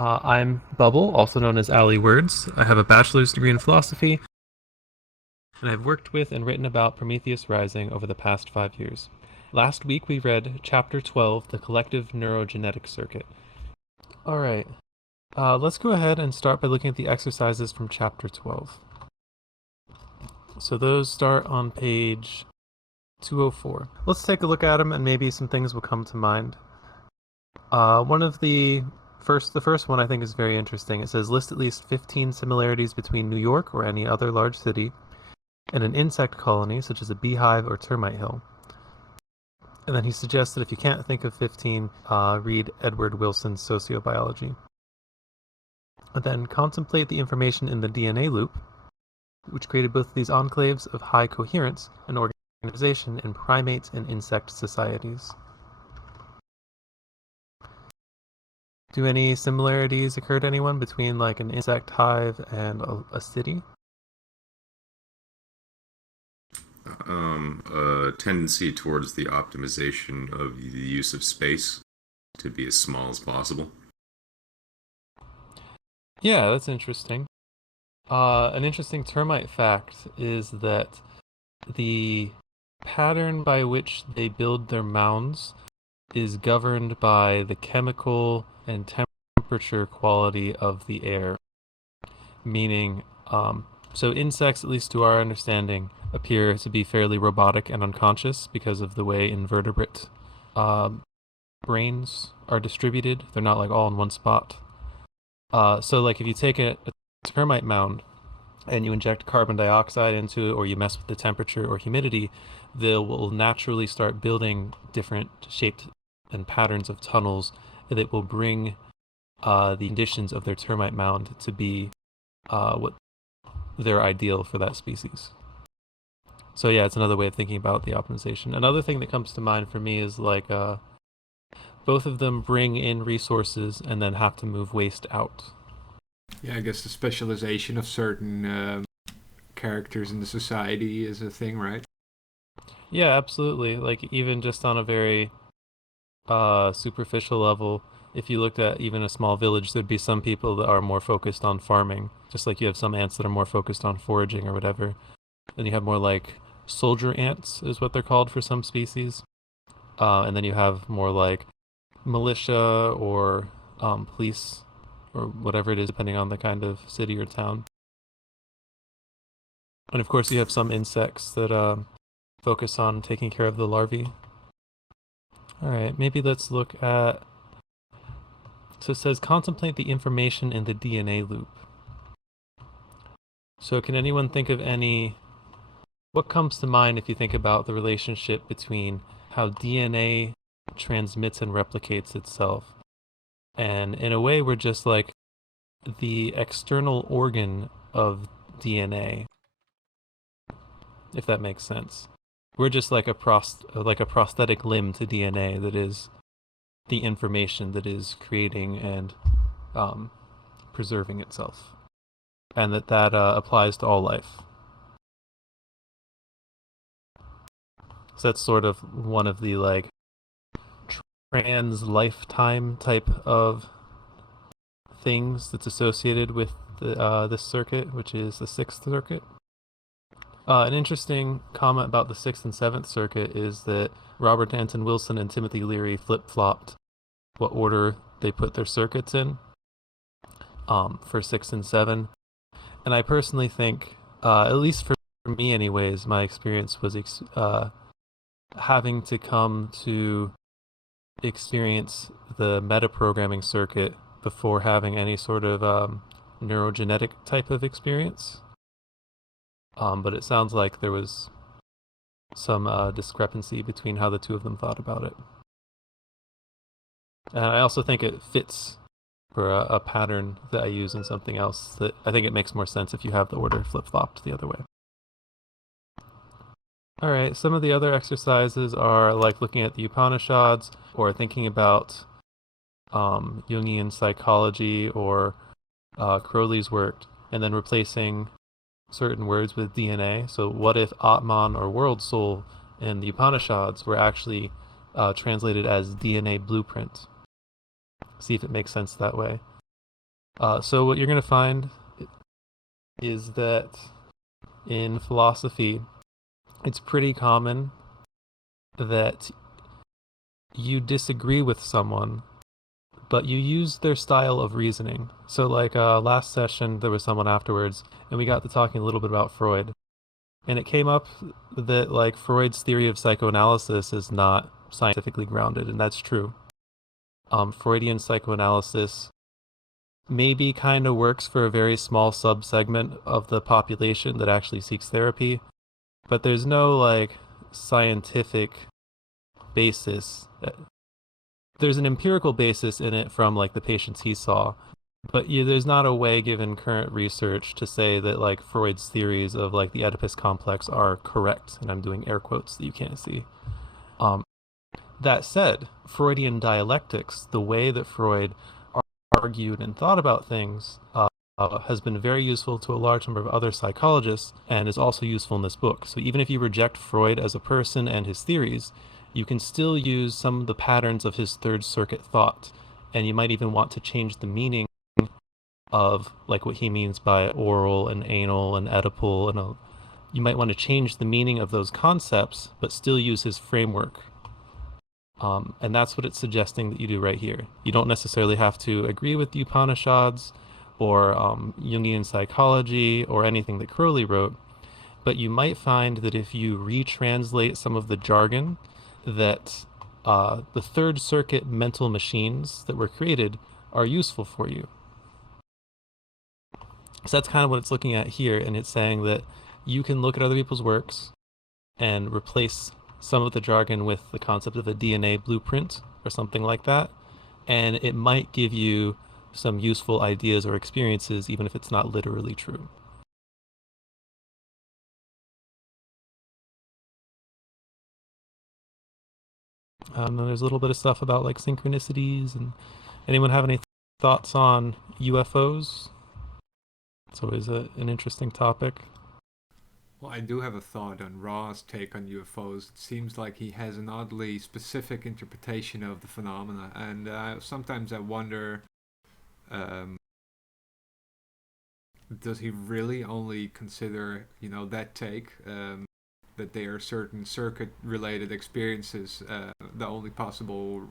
I'm Bubble, also known as Alley Wurds. I have a bachelor's degree in philosophy, and I've worked with and written about Prometheus Rising over the past 5 years. Last week we read Chapter 12, The Collective Neurogenetic Circuit. Alright, let's go ahead and start by looking at the exercises from Chapter 12. So those start on page 204. Let's take a look at them and maybe some things will come to mind. The first one I think is very interesting. It says list at least 15 similarities between New York or any other large city and an insect colony, such as a beehive or termite hill. And then he suggests that if you can't think of 15, read Edward Wilson's Sociobiology. And then contemplate the information in the DNA loop, which created both of these enclaves of high coherence and organization in primate and insect societies. Do any similarities occur to anyone between like an insect hive and a city? A tendency towards the optimization of the use of space to be as small as possible. Yeah, that's interesting. An interesting termite fact is that the pattern by which they build their mounds is governed by the chemical and temperature quality of the air. Meaning, so insects, at least to our understanding, appear to be fairly robotic and unconscious because of the way invertebrate brains are distributed. They're not like all in one spot. So like if you take a termite mound and you inject carbon dioxide into it, or you mess with the temperature or humidity, they will naturally start building different shaped and patterns of tunnels that will bring the conditions of their termite mound to be what they're ideal for that species. So yeah, it's another way of thinking about the optimization. Another thing that comes to mind for me is like both of them bring in resources and then have to move waste out. Yeah, I guess the specialization of certain characters in the society is a thing, right? Yeah, absolutely. Like even just on a very superficial level, if you looked at even a small village, there'd be some people that are more focused on farming, just like you have some ants that are more focused on foraging or whatever. Then you have more like soldier ants is what they're called for some species. And then you have more like militia or police or whatever it is, depending on the kind of city or town. And of course you have some insects that focus on taking care of the larvae. Alright, maybe let's look at... So it says contemplate the information in the DNA loop. So can anyone think of any... What comes to mind if you think about the relationship between how DNA transmits and replicates itself? And in a way, we're just like the external organ of DNA, if that makes sense. We're just like a prosthetic limb to DNA that is the information that is creating and preserving itself, and that applies to all life. So that's sort of one of the like trans lifetime type of things that's associated with this circuit, which is the Sixth Circuit. An interesting comment about the Sixth and Seventh Circuit is that Robert Anton Wilson and Timothy Leary flip-flopped what order they put their circuits in for 6 and 7. And I personally think, at least for me anyways, my experience was having to come to experience the metaprogramming circuit before having any sort of neurogenetic type of experience. But it sounds like there was some discrepancy between how the two of them thought about it. And I also think it fits for a pattern that I use in something else that I think it makes more sense if you have the order flip-flopped the other way. Alright, some of the other exercises are like looking at the Upanishads or thinking about Jungian psychology or Crowley's work, and then replacing certain words with DNA. So what if Atman or world soul in the Upanishads were actually translated as DNA blueprint? See if it makes sense that way. So what you're going to find is that in philosophy, it's pretty common that you disagree with someone, but you use their style of reasoning. So like last session, there was someone afterwards, and we got to talking a little bit about Freud. And it came up that like Freud's theory of psychoanalysis is not scientifically grounded, and that's true. Freudian psychoanalysis maybe kind of works for a very small subsegment of the population that actually seeks therapy, but there's no like scientific basis. There's an empirical basis in it from like the patients he saw, but there's not a way given current research to say that like Freud's theories of like the Oedipus complex are correct, and I'm doing air quotes that you can't see. That said, Freudian dialectics, the way that Freud argued and thought about things, has been very useful to a large number of other psychologists and is also useful in this book. So even if you reject Freud as a person and his theories, you can still use some of the patterns of his third circuit thought, and you might even want to change the meaning of like what he means by oral and anal and Oedipal, and you might want to change the meaning of those concepts but still use his framework. And that's what it's suggesting that you do right here. You don't necessarily have to agree with the Upanishads or Jungian psychology or anything that Crowley wrote, but you might find that if you retranslate some of the jargon, that the third circuit mental machines that were created are useful for you. So that's kind of what it's looking at here, and it's saying that you can look at other people's works and replace some of the jargon with the concept of a DNA blueprint or something like that, and it might give you some useful ideas or experiences, even if it's not literally true. Then there's a little bit of stuff about like synchronicities. And anyone have any thoughts on UFOs? It's always an interesting topic. Well, I do have a thought on Ra's take on UFOs. It seems like he has an oddly specific interpretation of the phenomena, and sometimes I wonder, does he really only consider, that take, that they are certain circuit-related experiences, the only possible,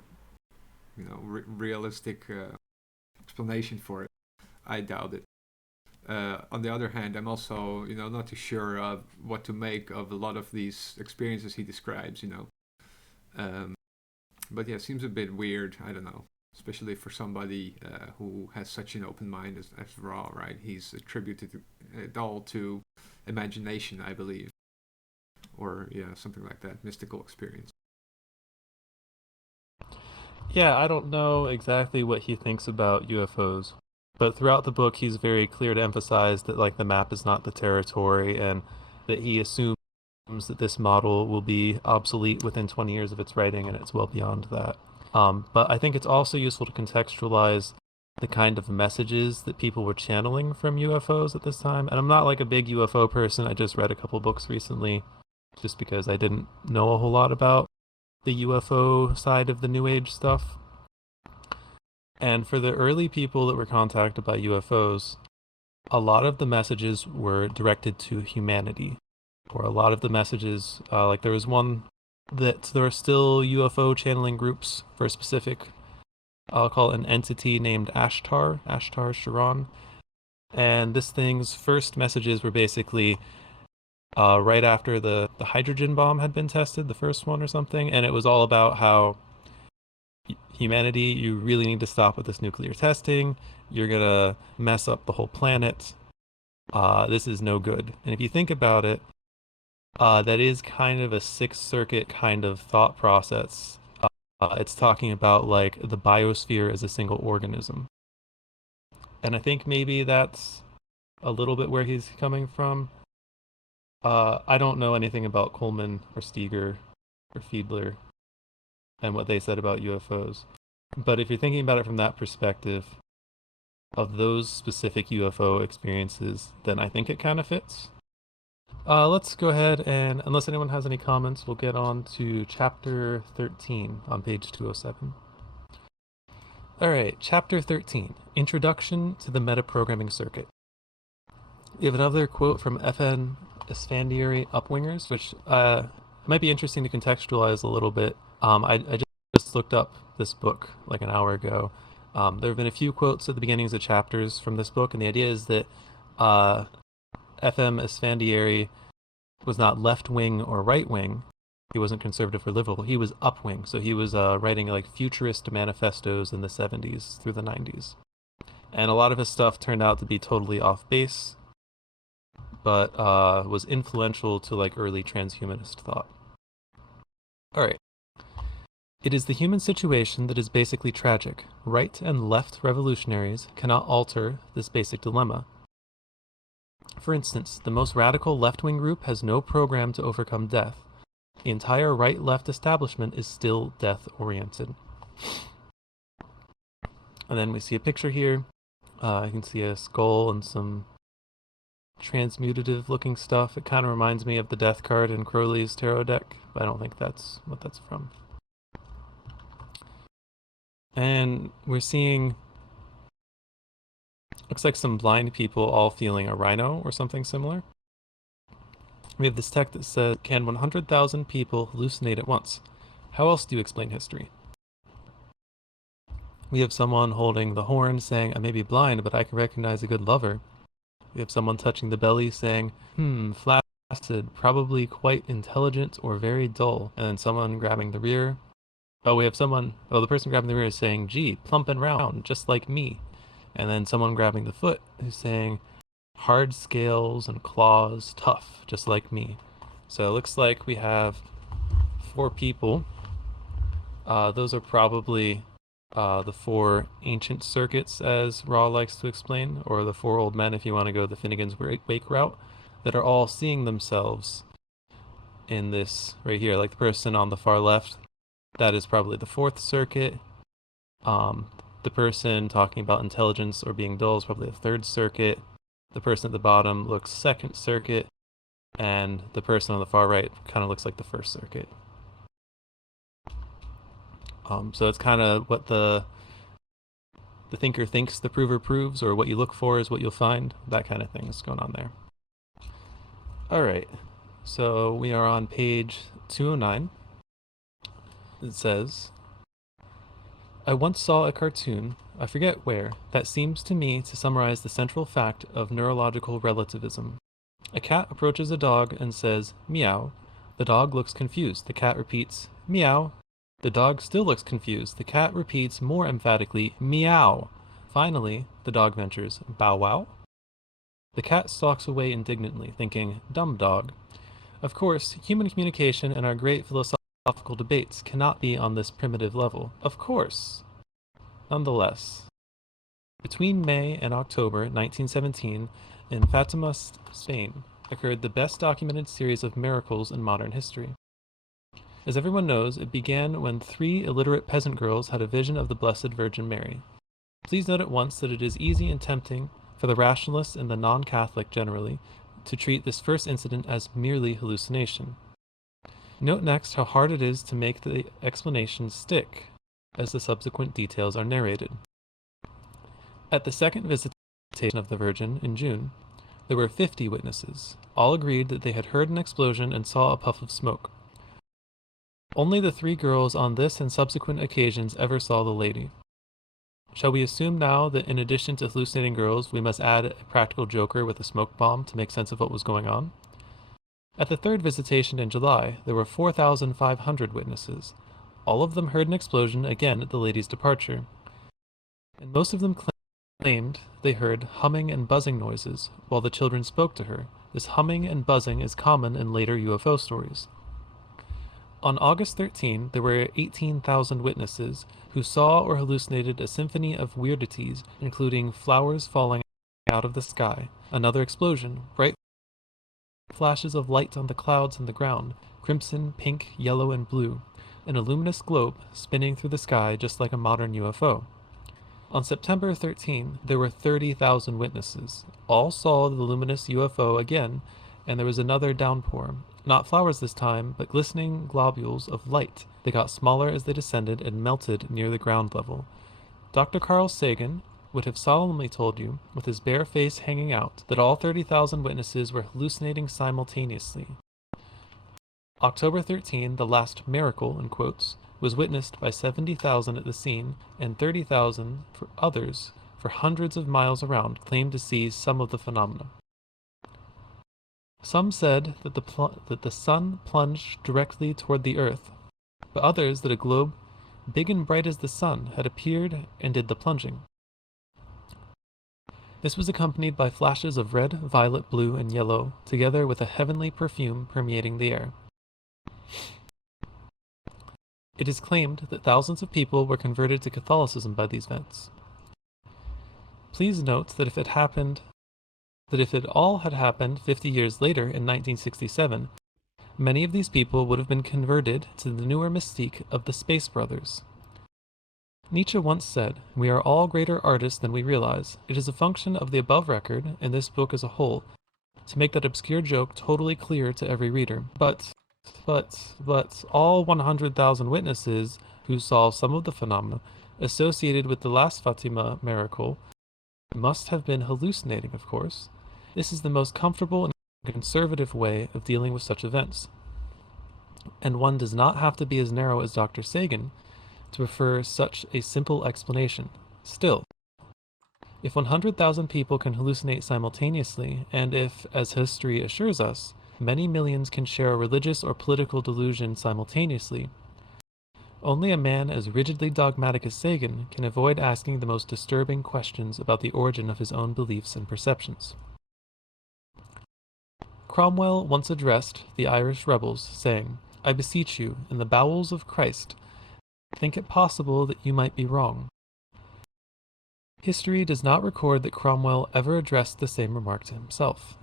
realistic explanation for it? I doubt it. On the other hand, I'm also, not too sure of what to make of a lot of these experiences he describes, But yeah, it seems a bit weird. I don't know, especially for somebody who has such an open mind as Ra, right? He's attributed it all to imagination, I believe, or something like that, mystical experience. Yeah, I don't know exactly what he thinks about UFOs. But throughout the book, he's very clear to emphasize that like the map is not the territory, and that he assumes that this model will be obsolete within 20 years of its writing, and it's well beyond that. But I think it's also useful to contextualize the kind of messages that people were channeling from UFOs at this time. And I'm not like a big UFO person. I just read a couple books recently just because I didn't know a whole lot about the UFO side of the New Age stuff. And for the early people that were contacted by UFOs, a lot of the messages were directed to humanity. Or a lot of the messages, like there was one that there are still UFO channeling groups for a specific, I'll call it an entity named Ashtar Sharon. And this thing's first messages were basically right after the hydrogen bomb had been tested, the first one or something. And it was all about how humanity, you really need to stop with this nuclear testing. You're gonna mess up the whole planet. This is no good. And if you think about it, that is kind of a Sixth Circuit kind of thought process. It's talking about like the biosphere as a single organism. And I think maybe that's a little bit where he's coming from. I don't know anything about Coleman or Steger or Fiedler and what they said about UFOs. But if you're thinking about it from that perspective of those specific UFO experiences, then I think it kind of fits. Let's go ahead and, unless anyone has any comments, we'll get on to chapter 13 on page 207. All right, Chapter 13, Introduction to the Metaprogramming Circuit. We have another quote from F.N. Esfandiary Upwingers, which might be interesting to contextualize a little bit. I just looked up this book like an hour ago. There have been a few quotes at the beginnings of chapters from this book, and the idea is that F.M. Esfandiary was not left-wing or right-wing. He wasn't conservative or liberal. He was upwing, so he was writing like futurist manifestos in the 70s through the 90s. And a lot of his stuff turned out to be totally off base, but was influential to like early transhumanist thought. All right. It is the human situation that is basically tragic. Right and left revolutionaries cannot alter this basic dilemma. For instance, the most radical left-wing group has no program to overcome death. The entire right-left establishment is still death-oriented. And then we see a picture here. You can see a skull and some transmutative-looking stuff. It kind of reminds me of the death card in Crowley's tarot deck, but I don't think that's what that's from. And we're seeing, looks like some blind people all feeling a rhino or something similar. We have this text that says, can 100,000 people hallucinate at once? How else do you explain history? We have someone holding the horn saying, I may be blind, but I can recognize a good lover. We have someone touching the belly saying, flaccid, probably quite intelligent or very dull. And then someone grabbing the rear. The person grabbing the rear is saying, gee, plump and round, just like me. And then someone grabbing the foot who's saying, hard scales and claws, tough, just like me. So it looks like we have 4 people. Those are probably the 4 ancient circuits, as Ra likes to explain, or the 4 old men if you want to go the Finnegan's Wake route, that are all seeing themselves in this right here. Like the person on the far left, that is probably the 4th circuit. The person talking about intelligence or being dull is probably the 3rd circuit. The person at the bottom looks 2nd circuit, and the person on the far right kind of looks like the 1st circuit. So it's kind of what the thinker thinks the prover proves, or what you look for is what you'll find. That kind of thing is going on there. All right, so we are on page 209. It says, I once saw a cartoon, I forget where, that seems to me to summarize the central fact of neurological relativism. A cat approaches a dog and says, meow. The dog looks confused. The cat repeats, meow. The dog still looks confused. The cat repeats more emphatically, meow. Finally, the dog ventures, bow wow. The cat stalks away indignantly, thinking, dumb dog. Of course, human communication and our great philosophical debates cannot be on this primitive level. Of course. Nonetheless, between May and October 1917, in Fatima, Spain, occurred the best documented series of miracles in modern history. As everyone knows, it began when 3 illiterate peasant girls had a vision of the Blessed Virgin Mary. Please note at once that it is easy and tempting for the rationalists and the non-Catholic generally to treat this first incident as merely hallucination. Note next how hard it is to make the explanation stick as the subsequent details are narrated. At the second visitation of the Virgin in June, there were 50 witnesses. All agreed that they had heard an explosion and saw a puff of smoke. Only the 3 girls on this and subsequent occasions ever saw the lady. Shall we assume now that in addition to hallucinating girls, we must add a practical joker with a smoke bomb to make sense of what was going on? At the 3rd visitation in July, there were 4,500 witnesses. All of them heard an explosion again at the lady's departure. And most of them claimed they heard humming and buzzing noises while the children spoke to her. This humming and buzzing is common in later UFO stories. On August 13, there were 18,000 witnesses who saw or hallucinated a symphony of weirdities, including flowers falling out of the sky, another explosion, bright flashes of light on the clouds and the ground, crimson, pink, yellow, and blue, and a luminous globe spinning through the sky just like a modern UFO. On September 13, there were 30,000 witnesses. All saw the luminous UFO again, and there was another downpour. Not flowers this time, but glistening globules of light. They got smaller as they descended and melted near the ground level. Dr. Carl Sagan would have solemnly told you, with his bare face hanging out, that all 30,000 witnesses were hallucinating simultaneously. October 13, the last miracle, in quotes, was witnessed by 70,000 at the scene, and 30,000 for others for hundreds of miles around claimed to see some of the phenomena. Some said that the sun plunged directly toward the earth, but others that a globe big and bright as the sun had appeared and did the plunging. This was accompanied by flashes of red, violet, blue, and yellow, together with a heavenly perfume permeating the air. It is claimed that thousands of people were converted to Catholicism by these events. Please note that if it all had happened 50 years later in 1967, many of these people would have been converted to the newer mystique of the Space Brothers. Nietzsche once said, "We are all greater artists than we realize. It is a function of the above record, and this book as a whole, to make that obscure joke totally clear to every reader. But all 100,000 witnesses who saw some of the phenomena associated with the last Fatima miracle must have been hallucinating, of course. This is the most comfortable and conservative way of dealing with such events. And one does not have to be as narrow as Dr. Sagan to prefer such a simple explanation. Still, if 100,000 people can hallucinate simultaneously, and if, as history assures us, many millions can share a religious or political delusion simultaneously, only a man as rigidly dogmatic as Sagan can avoid asking the most disturbing questions about the origin of his own beliefs and perceptions. Cromwell once addressed the Irish rebels, saying, "I beseech you, in the bowels of Christ, think it possible that you might be wrong." History does not record that Cromwell ever addressed the same remark to himself.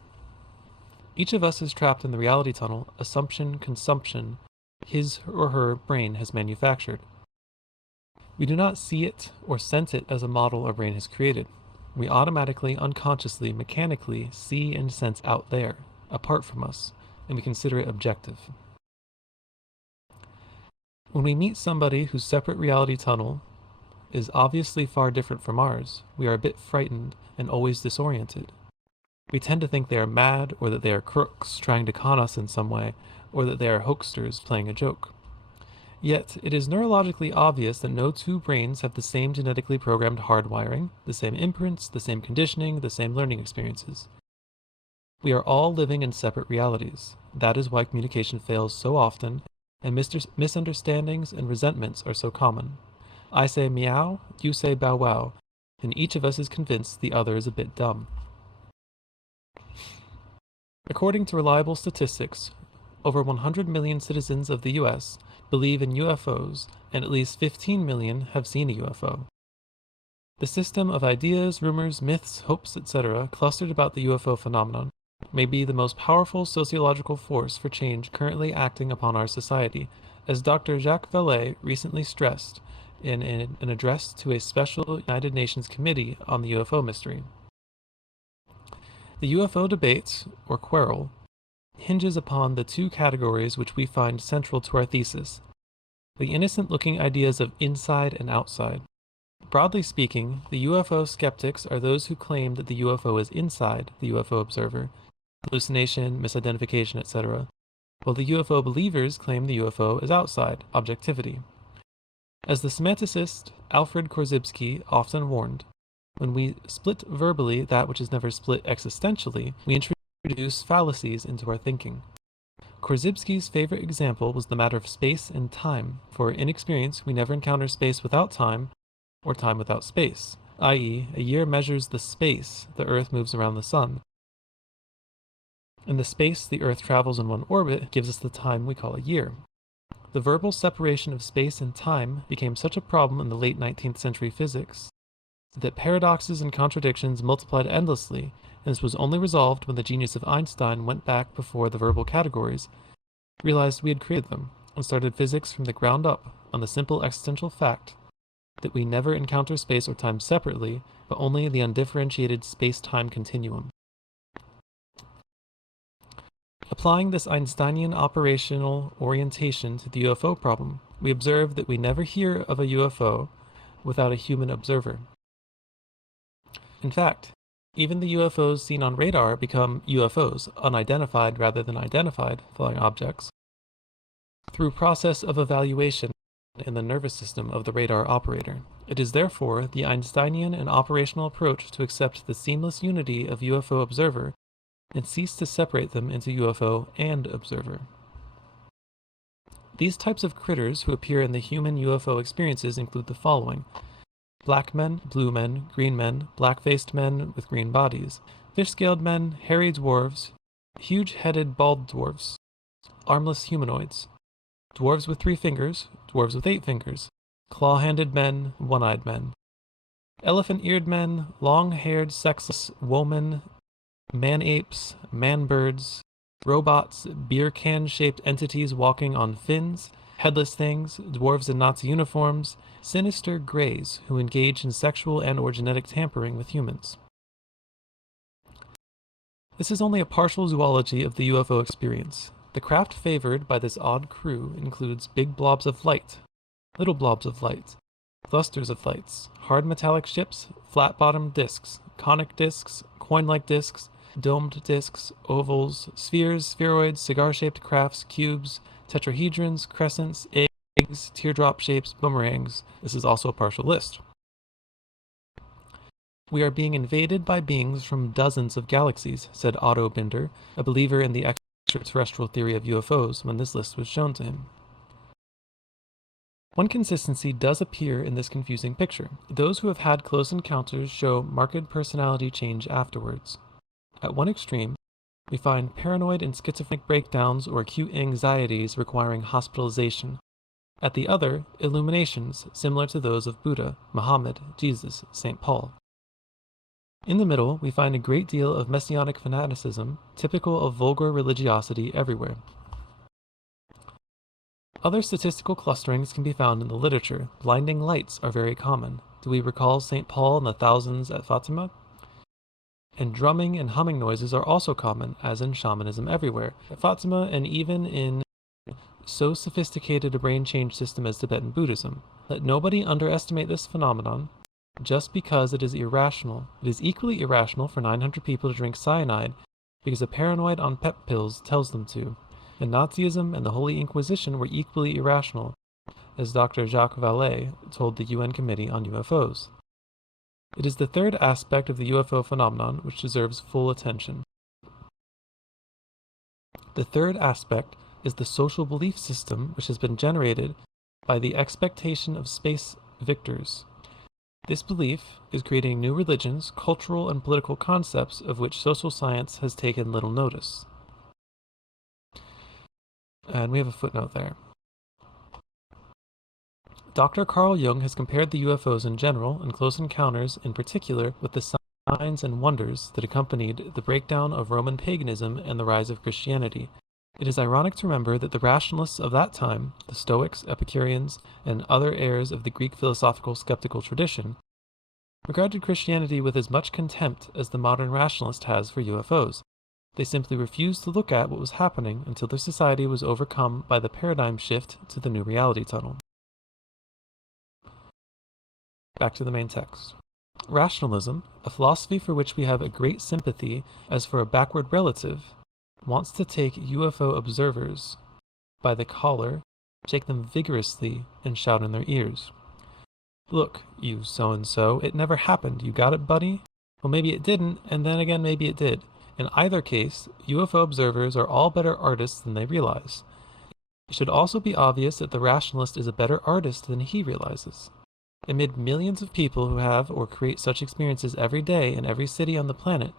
Each of us is trapped in the reality tunnel, assumption, consumption, his or her brain has manufactured. We do not see it or sense it as a model our brain has created. We automatically, unconsciously, mechanically see and sense out there, apart from us, and we consider it objective. When we meet somebody whose separate reality tunnel is obviously far different from ours, we are a bit frightened and always disoriented. We tend to think they are mad, or that they are crooks trying to con us in some way, or that they are hoaxsters playing a joke. Yet, it is neurologically obvious that no two brains have the same genetically programmed hardwiring, the same imprints, the same conditioning, the same learning experiences. We are all living in separate realities. That is why communication fails so often, and misunderstandings and resentments are so common. I say meow, you say bow wow, and each of us is convinced the other is a bit dumb. According to reliable statistics, over 100 million citizens of the US believe in UFOs, and at least 15 million have seen a UFO. The system of ideas, rumors, myths, hopes, etc. clustered about the UFO phenomenon may be the most powerful sociological force for change currently acting upon our society, as Dr. Jacques Vallée recently stressed in an address to a special United Nations committee on the UFO mystery. The UFO debate, or quarrel, hinges upon the two categories which we find central to our thesis: the innocent-looking ideas of inside and outside. Broadly speaking, the UFO skeptics are those who claim that the UFO is inside the UFO observer, hallucination, misidentification, etc., while the UFO believers claim the UFO is outside, objectivity. As the semanticist Alfred Korzybski often warned, when we split verbally that which is never split existentially, we introduce fallacies into our thinking. Korzybski's favorite example was the matter of space and time, for in experience we never encounter space without time, or time without space, i.e., a year measures the space the Earth moves around the Sun, and the space the Earth travels in one orbit gives us the time we call a year. The verbal separation of space and time became such a problem in the late 19th century physics that paradoxes and contradictions multiplied endlessly, and this was only resolved when the genius of Einstein went back before the verbal categories, realized we had created them, and started physics from the ground up on the simple existential fact that we never encounter space or time separately, but only the undifferentiated space-time continuum. Applying this Einsteinian operational orientation to the UFO problem, we observe that we never hear of a UFO without a human observer. In fact, even the UFOs seen on radar become UFOs, unidentified rather than identified flying objects, through process of evaluation in the nervous system of the radar operator. It is therefore the Einsteinian and operational approach to accept the seamless unity of UFO observer and cease to separate them into UFO and observer. These types of critters who appear in the human UFO experiences include the following: black men, blue men, green men, black-faced men with green bodies, fish-scaled men, hairy dwarves, huge-headed bald dwarves, armless humanoids, dwarves with 3 fingers, dwarves with 8 fingers, claw-handed men, one-eyed men, elephant-eared men, long-haired sexless women, man-apes, man-birds, robots, beer can-shaped entities walking on fins, headless things, dwarves in Nazi uniforms, sinister greys who engage in sexual and/or genetic tampering with humans. This is only a partial zoology of the UFO experience. The craft favored by this odd crew includes big blobs of light, little blobs of light, clusters of lights, hard metallic ships, flat-bottomed discs, conic discs, coin-like discs, domed discs, ovals, spheres, spheroids, cigar-shaped crafts, cubes, tetrahedrons, crescents, eggs, teardrop shapes, boomerangs. This is also a partial list. We are being invaded by beings from dozens of galaxies, said Otto Binder, a believer in the extraterrestrial theory of UFOs, when this list was shown to him. One consistency does appear in this confusing picture. Those who have had close encounters show marked personality change afterwards. At one extreme, we find paranoid and schizophrenic breakdowns or acute anxieties requiring hospitalization. At the other, illuminations similar to those of Buddha, Muhammad, Jesus, St. Paul. In the middle, we find a great deal of messianic fanaticism, typical of vulgar religiosity everywhere. Other statistical clusterings can be found in the literature. Blinding lights are very common. Do we recall St. Paul and the thousands at Fatima? And drumming and humming noises are also common, as in shamanism everywhere, at Fatima and even in so sophisticated a brain change system as Tibetan Buddhism. Let nobody underestimate this phenomenon just because it is irrational. It is equally irrational for 900 people to drink cyanide because a paranoid on pep pills tells them to. And Nazism and the Holy Inquisition were equally irrational, as Dr. Jacques Vallée told the UN Committee on UFOs. It is the third aspect of the UFO phenomenon which deserves full attention. The third aspect is the social belief system which has been generated by the expectation of space victors. This belief is creating new religions, cultural and political concepts of which social science has taken little notice. And we have a footnote there. Dr. Carl Jung has compared the UFOs in general, and close encounters in particular, with the signs and wonders that accompanied the breakdown of Roman paganism and the rise of Christianity. It is ironic to remember that the rationalists of that time, the Stoics, Epicureans, and other heirs of the Greek philosophical skeptical tradition, regarded Christianity with as much contempt as the modern rationalist has for UFOs. They simply refused to look at what was happening until their society was overcome by the paradigm shift to the new reality tunnel. Back to the main text. Rationalism, a philosophy for which we have a great sympathy as for a backward relative, wants to take UFO observers by the collar, shake them vigorously, and shout in their ears. Look, you so-and-so, it never happened, you got it, buddy? Well, maybe it didn't, and then again maybe it did. In either case, UFO observers are all better artists than they realize. It should also be obvious that the rationalist is a better artist than he realizes. Amid millions of people who have or create such experiences every day in every city on the planet,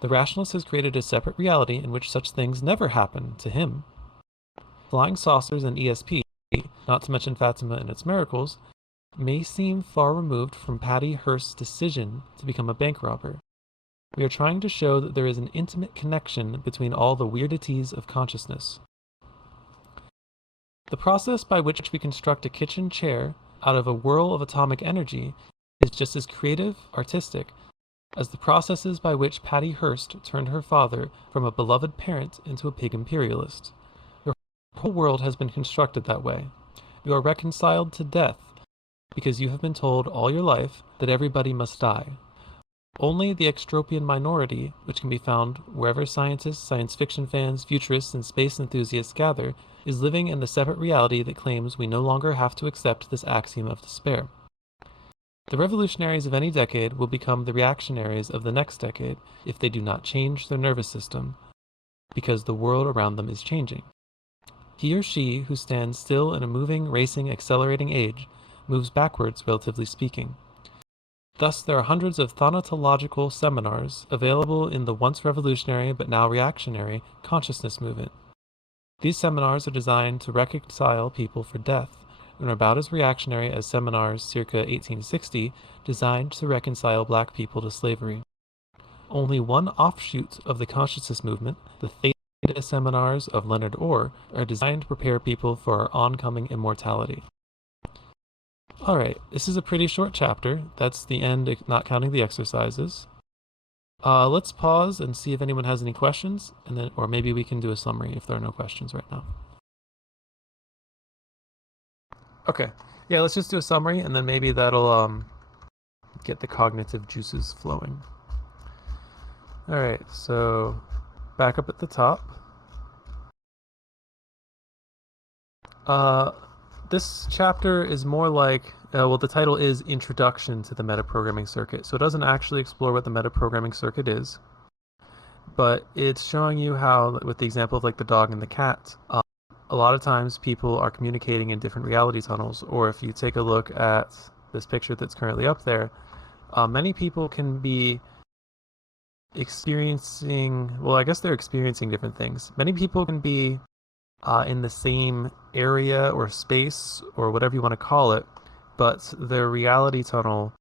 the rationalist has created a separate reality in which such things never happen to him. Flying saucers and ESP, not to mention Fatima and its miracles, may seem far removed from Patty Hearst's decision to become a bank robber. We are trying to show that there is an intimate connection between all the weirdities of consciousness. The process by which we construct a kitchen chair out of a whirl of atomic energy is just as creative, artistic, as the processes by which Patty Hearst turned her father from a beloved parent into a pig imperialist. Your whole world has been constructed that way. You are reconciled to death because you have been told all your life that everybody must die. Only the extropian minority, which can be found wherever scientists, science fiction fans, futurists, and space enthusiasts gather, is living in the separate reality that claims we no longer have to accept this axiom of despair. The revolutionaries of any decade will become the reactionaries of the next decade if they do not change their nervous system, because the world around them is changing. He or she who stands still in a moving, racing, accelerating age moves backwards, relatively speaking. Thus, there are hundreds of thonotological seminars available in the once revolutionary but now reactionary consciousness movement. These seminars are designed to reconcile people for death, and are about as reactionary as seminars circa 1860 designed to reconcile black people to slavery. Only one offshoot of the consciousness movement, the Theta seminars of Leonard Orr, are designed to prepare people for our oncoming immortality. Alright, this is a pretty short chapter. That's the end, not counting the exercises. Let's pause and see if anyone has any questions, and then, or maybe we can do a summary if there are no questions right now. Okay, yeah, let's just do a summary, and then maybe that'll get the cognitive juices flowing. Alright, so back up at the top. This chapter is more like, well, the title is Introduction to the Metaprogramming Circuit, so it doesn't actually explore what the metaprogramming circuit is, but it's showing you how, with the example of like the dog and the cat, a lot of times people are communicating in different reality tunnels, or if you take a look at this picture that's currently up there, many people can be experiencing, well, I guess they're experiencing different things. Many people can be in the same area or space or whatever you want to call it, but their reality tunnel,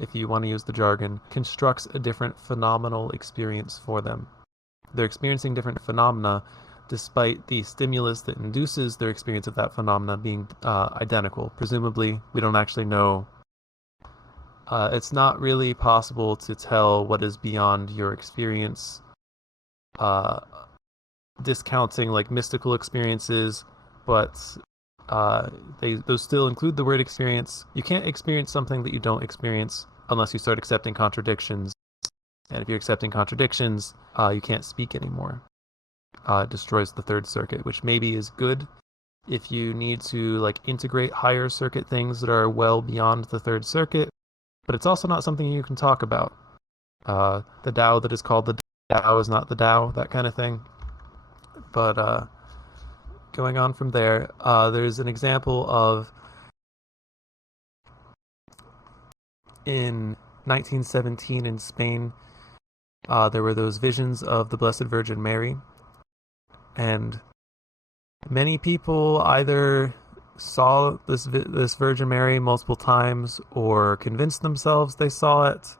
if you want to use the jargon, constructs a different phenomenal experience for them. They're experiencing different phenomena despite the stimulus that induces their experience of that phenomena being identical. Presumably, we don't actually know. It's not really possible to tell what is beyond your experience, discounting like mystical experiences, but those still include the word experience. You can't experience something that you don't experience unless you start accepting contradictions. And if you're accepting contradictions, you can't speak anymore. It destroys the third circuit, which maybe is good if you need to like integrate higher circuit things that are well beyond the third circuit, but it's also not something you can talk about. The Tao that is called the Tao is not the Tao, that kind of thing. But going on from there, there's an example of in 1917 in Spain, there were those visions of the Blessed Virgin Mary, and many people either saw this Virgin Mary multiple times, or convinced themselves they saw it,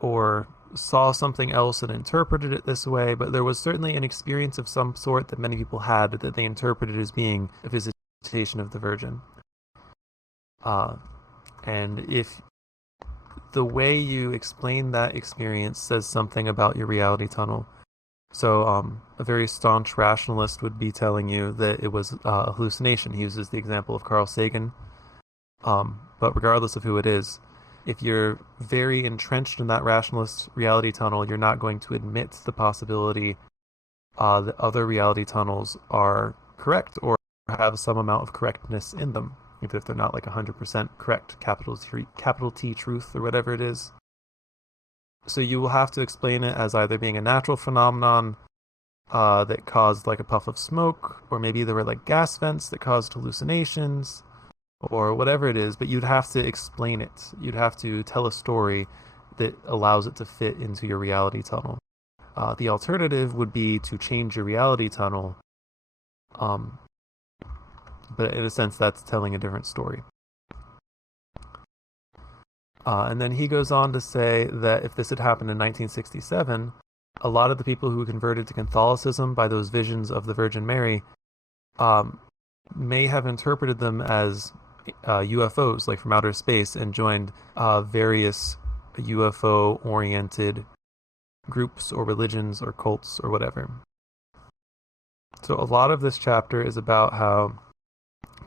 or saw something else and interpreted it this way, but there was certainly an experience of some sort that many people had that they interpreted as being a visitation of the Virgin. And if the way you explain that experience says something about your reality tunnel, so a very staunch rationalist would be telling you that it was a hallucination. He uses the example of Carl Sagan, but regardless of who it is, if you're very entrenched in that rationalist reality tunnel, you're not going to admit the possibility that other reality tunnels are correct or have some amount of correctness in them, even if they're not like 100% correct, capital T truth or whatever it is. So you will have to explain it as either being a natural phenomenon that caused like a puff of smoke, or maybe there were like gas vents that caused hallucinations, or whatever it is, but you'd have to explain it. You'd have to tell a story that allows it to fit into your reality tunnel. The alternative would be to change your reality tunnel, but in a sense that's telling a different story. And then he goes on to say that if this had happened in 1967, a lot of the people who converted to Catholicism by those visions of the Virgin Mary may have interpreted them as UFOs, like from outer space, and joined various UFO-oriented groups or religions or cults or whatever. So a lot of this chapter is about how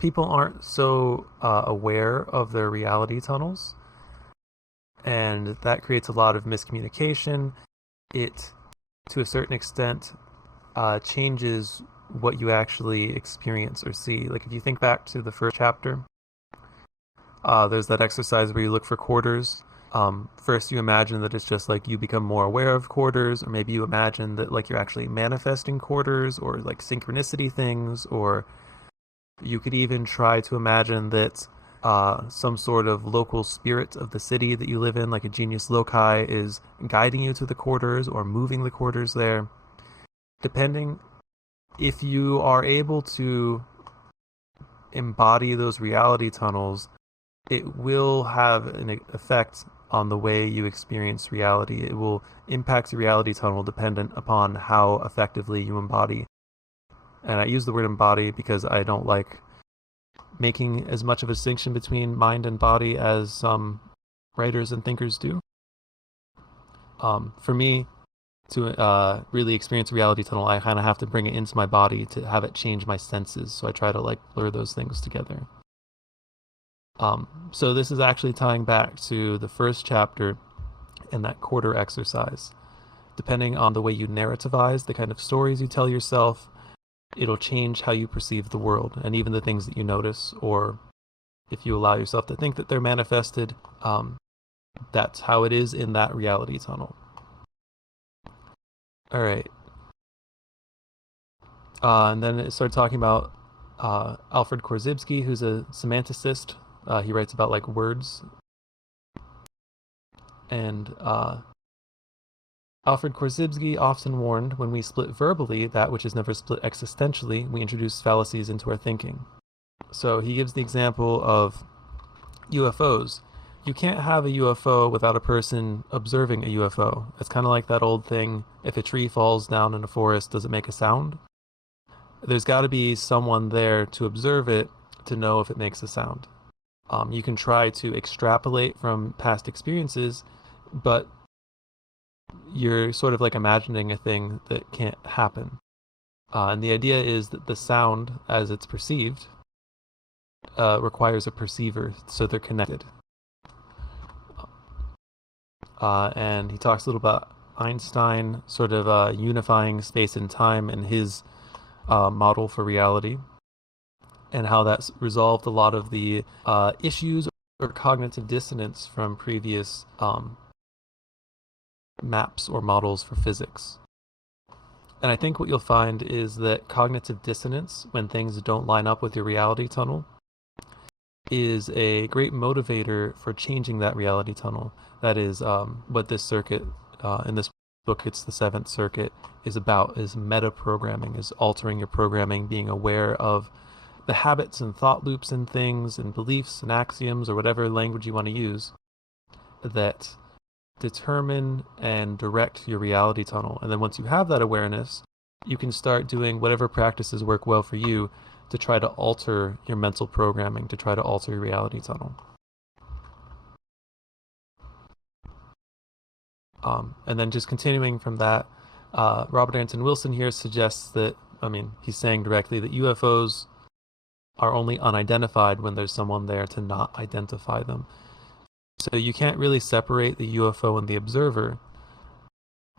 people aren't so aware of their reality tunnels, and that creates a lot of miscommunication. It, to a certain extent, changes what you actually experience or see. Like if you think back to the first chapter, there's that exercise where you look for quarters. First you imagine that it's just like you become more aware of quarters, or maybe you imagine that like you're actually manifesting quarters, or like synchronicity things, or you could even try to imagine that some sort of local spirit of the city that you live in, like a genius loci, is guiding you to the quarters or moving the quarters there. Depending, if you are able to embody those reality tunnels, it will have an effect on the way you experience reality. It will impact the reality tunnel dependent upon how effectively you embody. And I use the word embody because I don't like making as much of a distinction between mind and body as some writers and thinkers do. For me, to really experience a reality tunnel, I kind of have to bring it into my body to have it change my senses. So I try to like blur those things together. So this is actually tying back to the first chapter and that quarter exercise. Depending on the way you narrativize, the kind of stories you tell yourself, it'll change how you perceive the world and even the things that you notice, or if you allow yourself to think that they're manifested, that's how it is in that reality tunnel. All right. And then it started talking about Alfred Korzybski, who's a semanticist. He writes about like words. And Alfred Korzybski often warned, when we split verbally that which is never split existentially, we introduce fallacies into our thinking. So he gives the example of UFOs. You can't have a UFO without a person observing a UFO. It's kind of like that old thing, if a tree falls down in a forest, does it make a sound? There's got to be someone there to observe it to know if it makes a sound. You can try to extrapolate from past experiences, but you're sort of like imagining a thing that can't happen. And the idea is that the sound, as it's perceived, requires a perceiver, so they're connected. And he talks a little about Einstein sort of unifying space and time in his model for reality, and how that's resolved a lot of the issues or cognitive dissonance from previous maps or models for physics. And I think what you'll find is that cognitive dissonance, when things don't line up with your reality tunnel, is a great motivator for changing that reality tunnel. That is what this circuit, in this book, it's the seventh circuit, is about, is meta-programming, is altering your programming, being aware of the habits and thought loops and things and beliefs and axioms, or whatever language you want to use, that determine and direct your reality tunnel. And then once you have that awareness, you can start doing whatever practices work well for you to try to alter your mental programming, to try to alter your reality tunnel. And then just continuing from that, Robert Anton Wilson here suggests that, he's saying directly that UFOs are only unidentified when there's someone there to not identify them. So you can't really separate the UFO and the observer.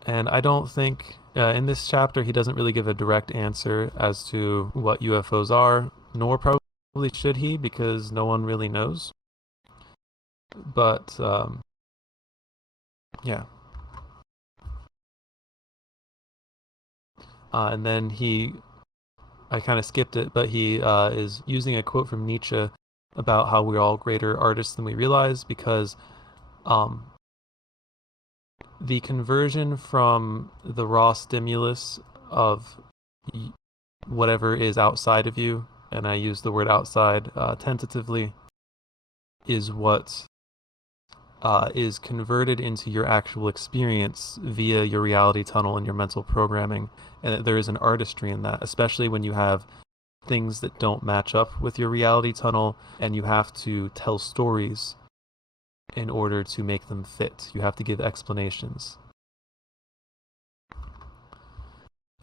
And I don't think, in this chapter, he doesn't really give a direct answer as to what UFOs are, nor probably should he, because no one really knows. But, yeah. And then I kind of skipped it, but he is using a quote from Nietzsche about how we're all greater artists than we realize, because the conversion from the raw stimulus of whatever is outside of you, and I use the word outside tentatively, is what is converted into your actual experience via your reality tunnel and your mental programming. And that there is an artistry in that, especially when you have things that don't match up with your reality tunnel and you have to tell stories in order to make them fit. You have to give explanations.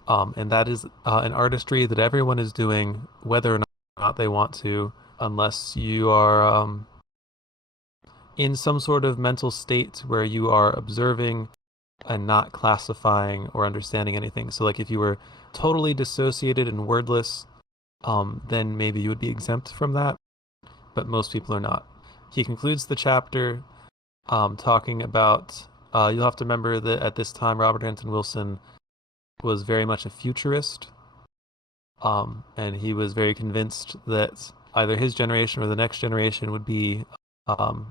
And that is an artistry that everyone is doing, whether or not they want to, unless you are in some sort of mental state where you are observing and not classifying or understanding anything. So like if you were totally dissociated and wordless, then maybe you would be exempt from that, but most people are not. He concludes the chapter talking about, you'll have to remember that at this time, Robert Anton Wilson was very much a futurist, and he was very convinced that either his generation or the next generation would be,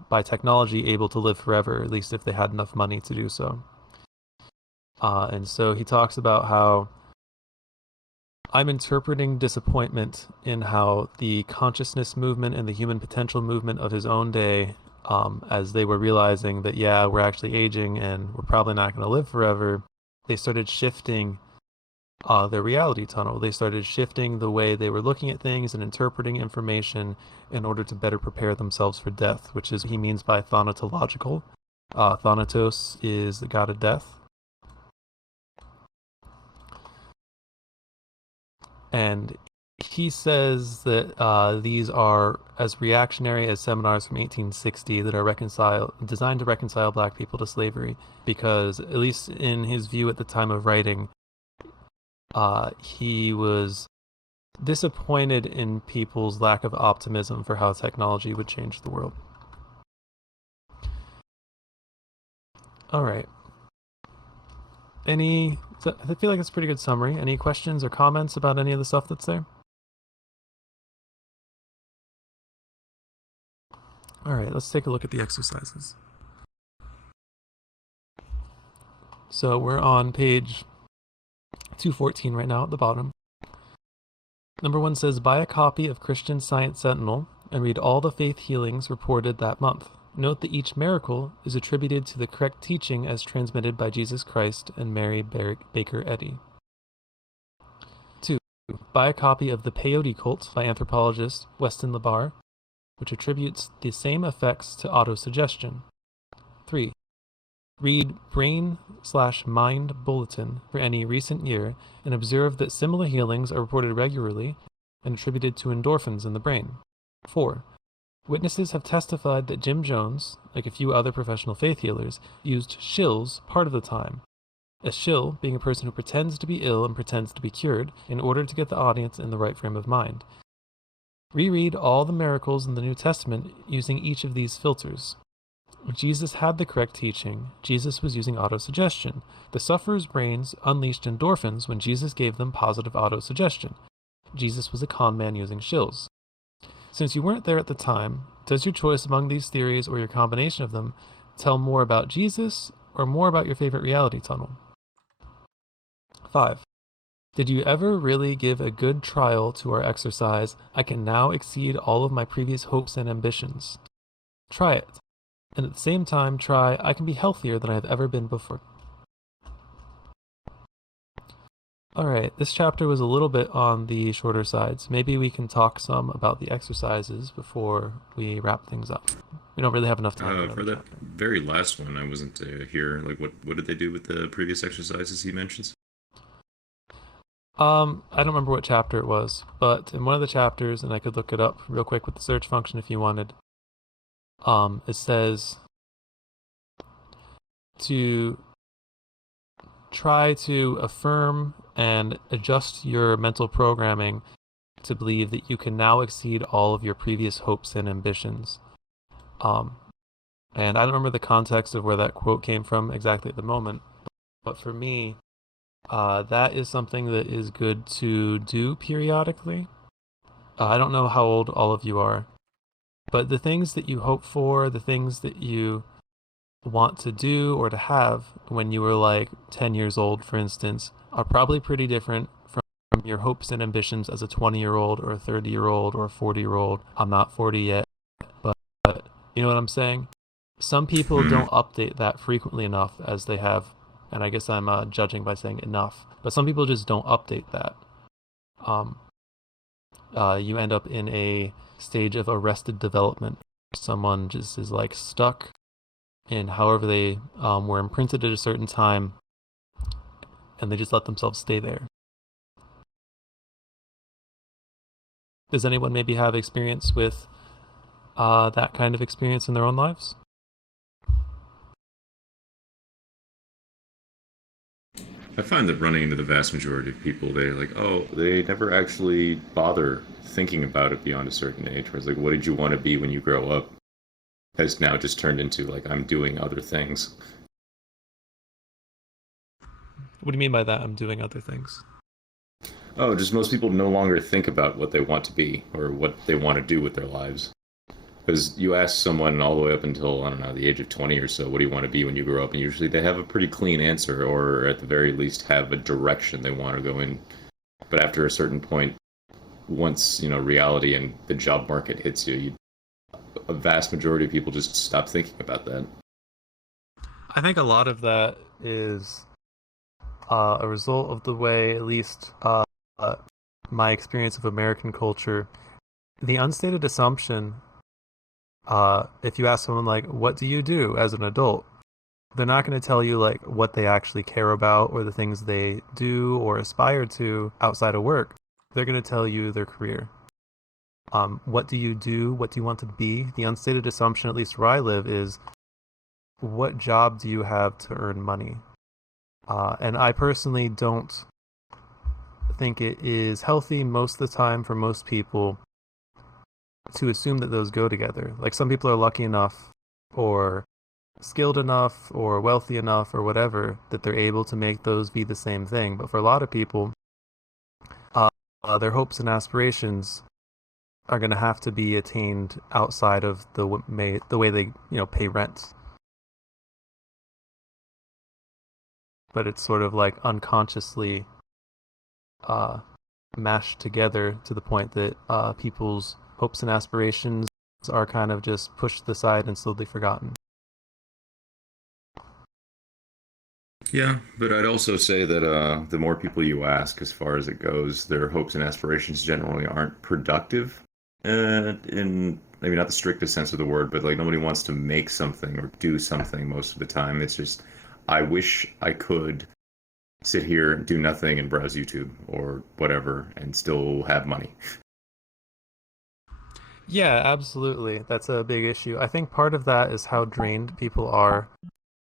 by technology, able to live forever, at least if they had enough money to do so. And so he talks about how I'm interpreting disappointment in how the consciousness movement and the human potential movement of his own day, as they were realizing that, yeah, we're actually aging and we're probably not going to live forever, they started shifting their reality tunnel. They started shifting the way they were looking at things and interpreting information in order to better prepare themselves for death, which is what he means by thonotological. Thanatos is the god of death. And he says that these are as reactionary as seminars from 1860 that are designed to reconcile black people to slavery, because at least in his view at the time of writing, he was disappointed in people's lack of optimism for how technology would change the world. All right. I feel like it's a pretty good summary. Any questions or comments about any of the stuff that's there? All right, let's take a look at the exercises. So we're on page 214 right now at the bottom. Number 1 says, buy a copy of Christian Science Sentinel and read all the faith healings reported that month. Note that each miracle is attributed to the correct teaching as transmitted by Jesus Christ and Mary Baker Eddy. 2. Buy a copy of The Peyote Cult by anthropologist Weston LeBar, which attributes the same effects to autosuggestion. 3. Read Brain/Mind Bulletin for any recent year and observe that similar healings are reported regularly and attributed to endorphins in the brain. 4. Witnesses have testified that Jim Jones, like a few other professional faith healers, used shills part of the time. A shill being a person who pretends to be ill and pretends to be cured in order to get the audience in the right frame of mind. Reread all the miracles in the New Testament using each of these filters. Jesus had the correct teaching. Jesus was using autosuggestion. The sufferers' brains unleashed endorphins when Jesus gave them positive autosuggestion. Jesus was a con man using shills. Since you weren't there at the time, does your choice among these theories or your combination of them tell more about Jesus or more about your favorite reality tunnel? 5. Did you ever really give a good trial to our exercise, I can now exceed all of my previous hopes and ambitions? Try it. And at the same time, try, I can be healthier than I have ever been before. Alright, this chapter was a little bit on the shorter side, so maybe we can talk some about the exercises before we wrap things up. We don't really have enough time for that chapter. Very last one, I wasn't here. Like, what did they do with the previous exercises he mentions? I don't remember what chapter it was, but in one of the chapters, and I could look it up real quick with the search function if you wanted, it says to try to affirm and adjust your mental programming to believe that you can now exceed all of your previous hopes and ambitions. And I don't remember the context of where that quote came from exactly at the moment, but for me, that is something that is good to do periodically. I don't know how old all of you are, but the things that you hope for, the things that you want to do or to have when you were like 10 years old, for instance, are probably pretty different from your hopes and ambitions as a 20-year-old or a 30-year-old or a 40-year-old. I'm not 40 yet, but you know what I'm saying? Some people don't update that frequently enough as they have, and I guess I'm judging by saying enough, but some people just don't update that. You end up in a stage of arrested development. Someone just is like stuck in however they were imprinted at a certain time, and they just let themselves stay there. Does anyone maybe have experience with that kind of experience in their own lives? I find that running into the vast majority of people, they're like, oh, they never actually bother thinking about it beyond a certain age. Where it's like, what did you want to be when you grow up? Has now just turned into like, I'm doing other things. What do you mean by that? I'm doing other things. Oh, just most people no longer think about what they want to be or what they want to do with their lives. Because you ask someone all the way up until, I don't know, the age of 20 or so, what do you want to be when you grow up? And usually they have a pretty clean answer, or at the very least have a direction they want to go in. But after a certain point, once, reality and the job market hits you, a vast majority of people just stop thinking about that. I think a lot of that is a result of the way, at least my experience of American culture, the unstated assumption, if you ask someone like, what do you do as an adult? They're not going to tell you like what they actually care about or the things they do or aspire to outside of work. They're going to tell you their career. What do you do? What do you want to be? The unstated assumption, at least where I live, is what job do you have to earn money? And I personally don't think it is healthy most of the time for most people to assume that those go together. Like some people are lucky enough or skilled enough or wealthy enough or whatever that they're able to make those be the same thing. But for a lot of people, their hopes and aspirations are going to have to be attained outside of the way they pay rent. But it's sort of like unconsciously mashed together to the point that people's hopes and aspirations are kind of just pushed aside and slowly forgotten. Yeah, but I'd also say that the more people you ask, as far as it goes, their hopes and aspirations generally aren't productive. In maybe not the strictest sense of the word, but like nobody wants to make something or do something most of the time. It's just, I wish I could sit here and do nothing and browse YouTube or whatever and still have money. Yeah, absolutely. That's a big issue. I think part of that is how drained people are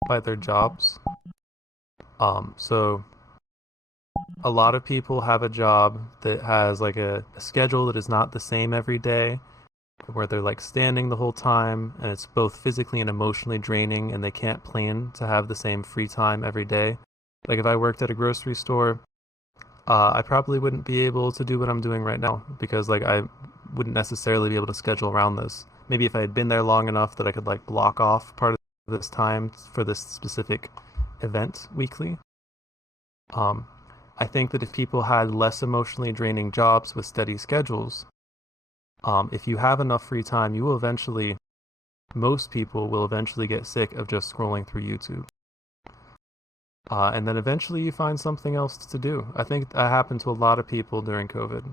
by their jobs. So a lot of people have a job that has like a schedule that is not the same every day, where they're like standing the whole time, and it's both physically and emotionally draining, and they can't plan to have the same free time every day. Like if I worked at a grocery store, I probably wouldn't be able to do what I'm doing right now because like I wouldn't necessarily be able to schedule around this. Maybe if I had been there long enough that I could like block off part of this time for this specific event weekly. I think that if people had less emotionally draining jobs with steady schedules, if you have enough free time, most people will eventually get sick of just scrolling through YouTube. And then eventually you find something else to do. I think that happened to a lot of people during COVID.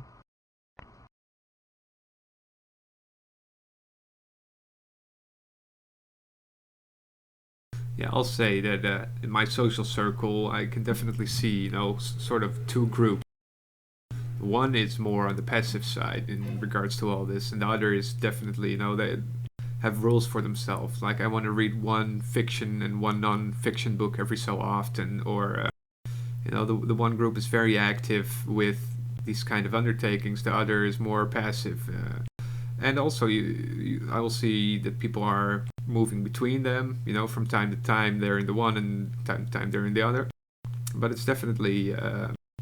Yeah, I'll say that in my social circle, I can definitely see, sort of two groups. One is more on the passive side in regards to all this, and the other is definitely, they have rules for themselves. Like, I want to read one fiction and one non-fiction book every so often, or, the one group is very active with these kind of undertakings, the other is more passive. And also, I will see that people are moving between them. From time to time they're in the one, and time to time they're in the other. But it's definitely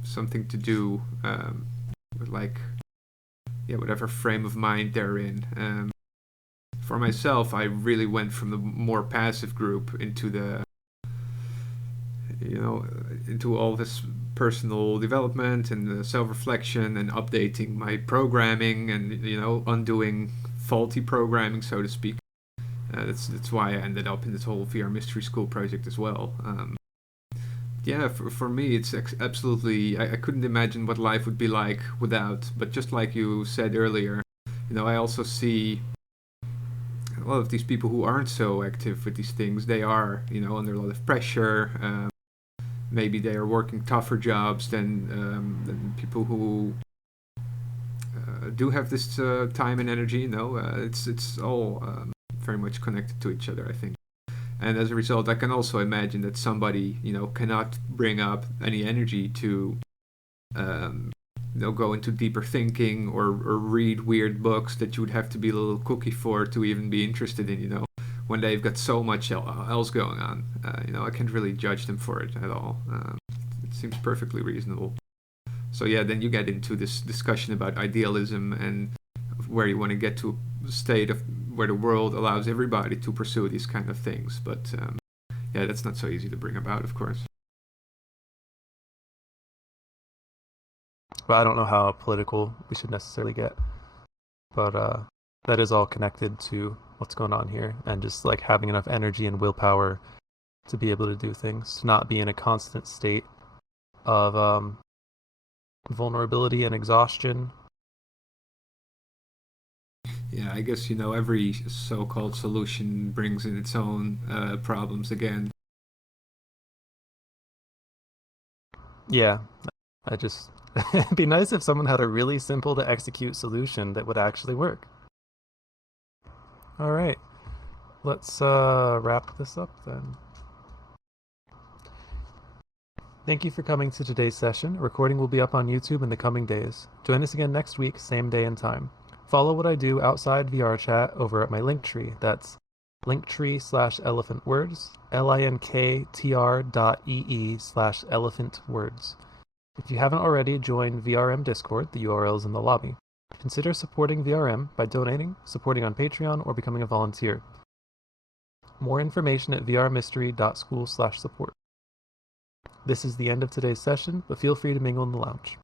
something to do with whatever frame of mind they're in. For myself, I really went from the more passive group into into all this personal development and self-reflection and updating my programming and undoing faulty programming, so to speak. That's why I ended up in this whole VR Mystery School project as well. For me, it's absolutely. I couldn't imagine what life would be like without. But just like you said earlier, I also see a lot of these people who aren't so active with these things. They are, under a lot of pressure. Maybe they are working tougher jobs than people who do have this time and energy. It's all very much connected to each other, I think. And as a result, I can also imagine that somebody, cannot bring up any energy to, go into deeper thinking or read weird books that you would have to be a little cookie for to even be interested in, when they've got so much else going on. I can't really judge them for it at all. It seems perfectly reasonable. So yeah, then you get into this discussion about idealism and where you want to get to a state of where the world allows everybody to pursue these kind of things. But yeah, that's not so easy to bring about, of course. But I don't know how political we should necessarily get. But that is all connected to what's going on here, and just like having enough energy and willpower to be able to do things, to not be in a constant state of vulnerability and exhaustion. Yeah, I guess, every so-called solution brings in its own problems again. Yeah, it'd be nice if someone had a really simple to execute solution that would actually work. All right, let's wrap this up then. Thank you for coming to today's session. A recording will be up on YouTube in the coming days. Join us again next week, same day and time. Follow what I do outside VRchat over at my Linktree. That's linktree/elephantwords, linktr.ee/elephantwords. If you haven't already joined VRM Discord, the URL is in the lobby. Consider supporting VRM by donating, supporting on Patreon, or becoming a volunteer. More information at vrmystery.school/support. This is the end of today's session, but feel free to mingle in the lounge.